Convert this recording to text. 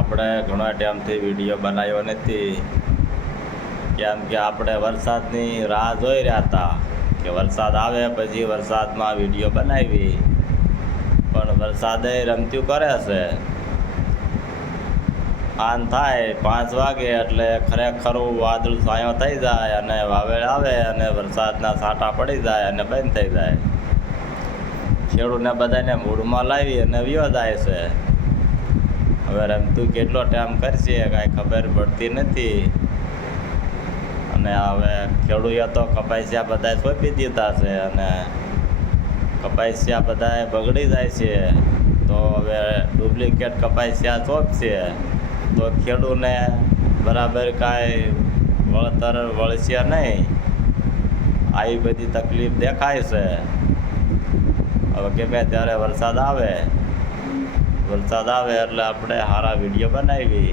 આપણે ઘણા ટાઈમથી વીડિયો બનાવ્યો નથી. કેમ કે આપણે વરસાદની રાહ જોઈ રહ્યા હતા કે વરસાદ આવે પછી વરસાદમાં વીડિયો બનાવી. પણ વરસાદે રમત્યું કરે છે. આન થાય પાંચ વાગે એટલે ખરેખર વાદળ સાયો થઈ જાય અને વાવેળ આવે અને વરસાદના સાંટા પડી જાય અને બંધ થઈ જાય. ખેડૂતને બધાને મૂડમાં લાવી અને વ્યો જાય છે. હવે રમતું કેટલો ટાઈમ કરશે કાંઈ ખબર પડતી નથી. અને હવે ખેડૂતો કપાસિયા બધા સોંપી દીધા છે અને કપાસિયા બધા બગડી જાય છે. તો હવે ડુપ્લિકેટ કપાસિયા સોંપશે. તો ખેડૂને બરાબર કાંઈ વળતર વળશે નહીં. આવી બધી તકલીફ દેખાય છે. હવે ગમે ત્યારે વરસાદ આવે. વરસાદ આવે એટલે આપણે સારા વીડિયો બનાવી